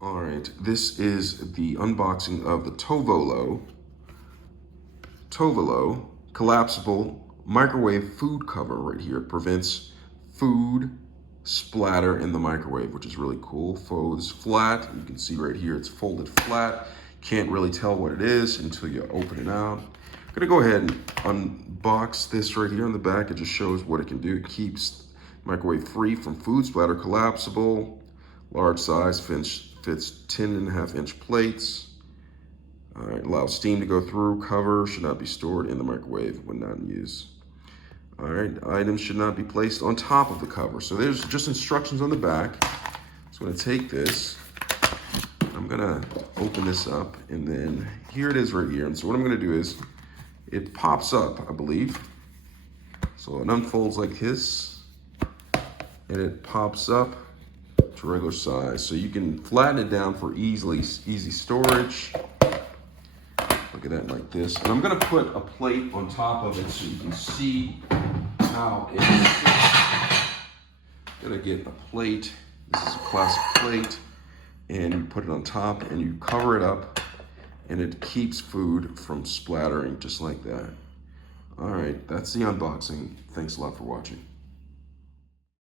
All right, this is the unboxing of the Tovolo Collapsible Microwave Food Cover right here. It prevents food splatter in the microwave, which is really cool. Folds flat. You can see right here it's folded flat. Can't really tell what it is until you open it out. I'm gonna go ahead and unbox this right here on the back. It just shows what it can do. It keeps microwave free from food splatter. Collapsible, large size, fits 10.5-inch plates. All right, allows steam to go through. Cover should not be stored in the microwave when not in use. All right, items should not be placed on top of the cover. So there's just instructions on the back. So I'm gonna take this, I'm gonna open this up, and then here it is right here. And so what I'm gonna do is, it pops up, I believe. So it unfolds like this, and it pops up to regular size. So you can flatten it down for easy storage. Look at that like this. And I'm gonna put a plate on top of it so you can see how it sits. Gonna get a plate. This is a classic plate. And you put it on top and you cover it up, and it keeps food from splattering just like that. All right, that's the unboxing. Thanks a lot for watching.